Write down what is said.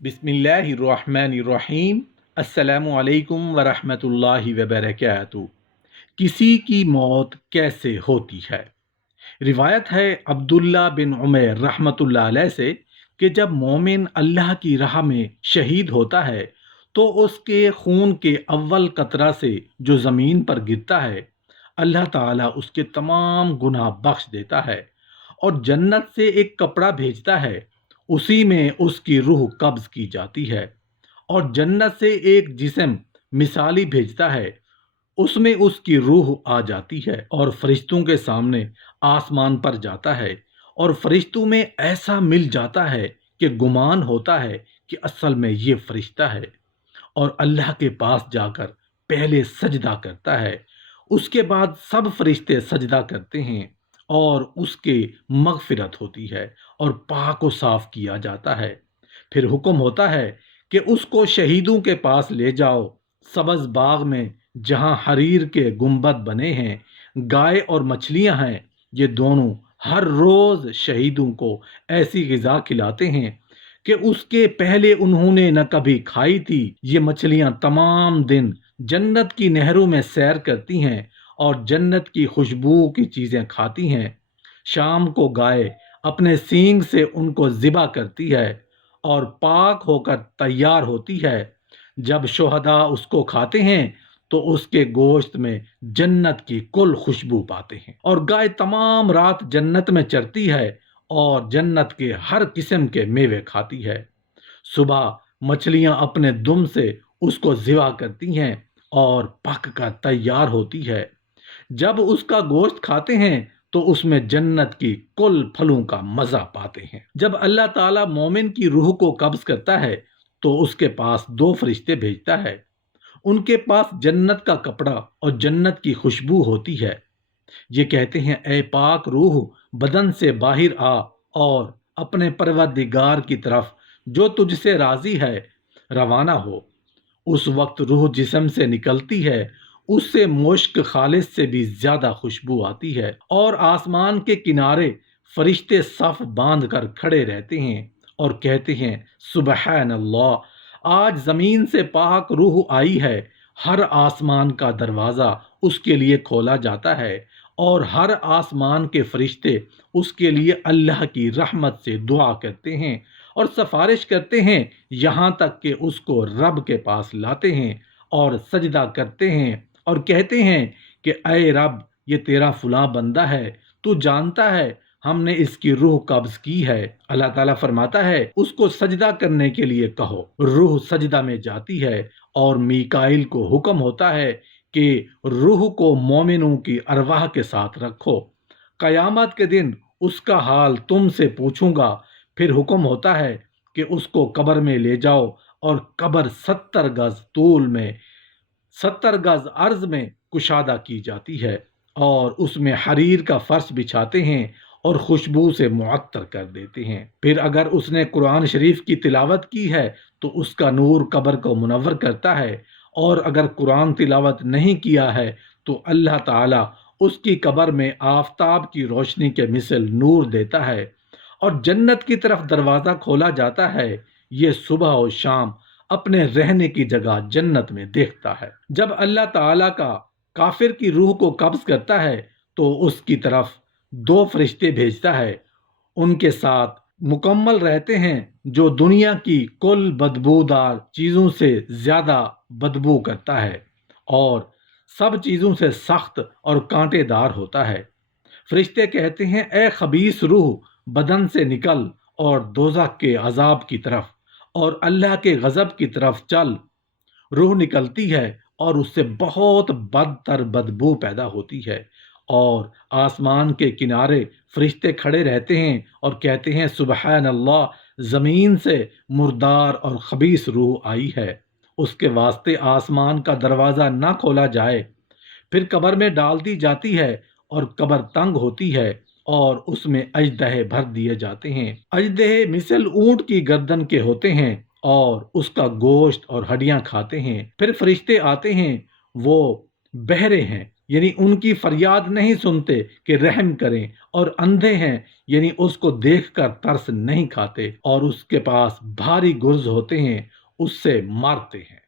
बिस्मिल्लाहिर्रहमानिर्रहीम। अस्सलामु अलैकुम वरहमतुल्लाहि वबरकातुहू। किसी की मौत कैसे होती है? रिवायत है अब्दुल्ला बिन उमैर रहमतुल्लाह अलैह से कि जब मोमिन अल्लाह की राह में शहीद होता है तो उसके खून के अव्वल कतरा से जो ज़मीन पर गिरता है, अल्लाह ताला उसके तमाम गुनाह बख्श देता है और जन्नत से एक कपड़ा भेजता है। उसी में उसकी रूह कब्ज़ की जाती है और जन्नत से एक जिस्म मिसाली भेजता है, उसमें उसकी रूह आ जाती है और फरिश्तों के सामने आसमान पर जाता है और फरिश्तों में ऐसा मिल जाता है कि गुमान होता है कि असल में ये फरिश्ता है और अल्लाह के पास जाकर पहले सजदा करता है। उसके बाद सब फरिश्ते सजदा करते हैं और उसके मगफिरत होती है और पाक को साफ किया जाता है। फिर हुक्म होता है कि उसको शहीदों के पास ले जाओ, सब्ज़ बाग में जहाँ हरीर के गुंबद बने हैं, गाय और मछलियाँ हैं। ये दोनों हर रोज़ शहीदों को ऐसी ग़िज़ा खिलाते हैं कि उसके पहले उन्होंने न कभी खाई थी। ये मछलियाँ तमाम दिन जन्नत की नहरों में सैर करती हैं और जन्नत की खुशबू की चीज़ें खाती हैं। शाम को गाय अपने सींग से उनको ज़िबा करती है और पाक होकर तैयार होती है। जब शुहदा उसको खाते हैं तो उसके गोश्त में जन्नत की कुल खुशबू पाते हैं और गाय तमाम रात जन्नत में चरती है और जन्नत के हर किस्म के मेवे खाती है। सुबह मछलियां अपने दुम से उसको ज़िबा करती हैं और पक कर तैयार होती है। जब उसका गोश्त खाते हैं तो उसमें जन्नत की कुल फलों का मज़ा पाते हैं। जब अल्लाह ताला मोमिन की रूह को कब्ज़ करता है तो उसके पास दो फरिश्ते भेजता है। उनके पास जन्नत का कपड़ा और जन्नत की खुशबू होती है। ये कहते हैं, ए पाक रूह, बदन से बाहर आ और अपने परवरदिगार की तरफ जो तुझसे राजी है रवाना हो। उस वक्त रूह जिस्म से निकलती है, उससे मुश्क खालिस से भी ज्यादा खुशबू आती है और आसमान के किनारे फरिश्ते सफ बांध कर खड़े रहते हैं और कहते हैं, सुबहान अल्लाह, आज जमीन से पाक रूह आई है। हर आसमान का दरवाज़ा उसके लिए खोला जाता है और हर आसमान के फरिश्ते उसके लिए अल्लाह की रहमत से दुआ करते हैं और सिफारिश करते हैं, यहाँ तक कि उसको रब के पास लाते हैं और सजदा करते हैं और कहते हैं कि ऐ रब, ये तेरा फुला बंदा है, तू जानता है हमने इसकी रूह कब्ज की है। अल्लाह ताला फरमाता है, उसको सजदा करने के लिए कहो। रूह सजदा में जाती है और मीकाइल को हुक्म होता है कि रूह को मोमिनों की अरवाह के साथ रखो, कयामत के दिन उसका हाल तुमसे पूछूंगा। फिर हुक्म होता है कि उसको कब्र में ले जाओ और कब्र 70 गज तूल में 70 गज अर्ज में कुशादा की जाती है और उसमें हरीर का फर्श बिछाते हैं और खुशबू से मुअत्तर कर देते हैं। फिर अगर उसने कुरान शरीफ की तिलावत की है तो उसका नूर कब्र को मुनव्वर करता है और अगर कुरान तिलावत नहीं किया है तो अल्लाह ताला उसकी कब्र में आफताब की रोशनी के मिसल नूर देता है और जन्नत की तरफ दरवाज़ा खोला जाता है। ये सुबह और शाम अपने रहने की जगह जन्नत में देखता है। जब अल्लाह ताला का काफिर की रूह को कब्ज करता है तो उसकी तरफ दो फरिश्ते भेजता है। उनके साथ मुकम्मल रहते हैं जो दुनिया की कुल बदबूदार चीज़ों से ज़्यादा बदबू करता है और सब चीज़ों से सख्त और कांटेदार होता है। फरिश्ते कहते हैं, ए खबीस रूह, बदन से निकल और दोज़ख के अजाब की तरफ और अल्लाह के गज़ब की तरफ चल। रूह निकलती है और उससे बहुत बदतर बदबू पैदा होती है और आसमान के किनारे फरिश्ते खड़े रहते हैं और कहते हैं, सुबहान अल्लाह, ज़मीन से मुर्दार और खबीस रूह आई है, उसके वास्ते आसमान का दरवाज़ा ना खोला जाए। फिर कब्र में डाल दी जाती है और कब्र तंग होती है और उसमें अजदहे भर दिए जाते हैं। अजदहे मिसल ऊंट की गर्दन के होते हैं और उसका गोश्त और हड्डियां खाते हैं। फिर फरिश्ते आते हैं, वो बहरे हैं یعنی ان کی فریاد نہیں سنتے کہ رحم کریں، اور اندھے ہیں یعنی اس کو دیکھ کر ترس نہیں کھاتے، اور اس کے پاس بھاری گرز ہوتے ہیں، اس سے مارتے ہیں۔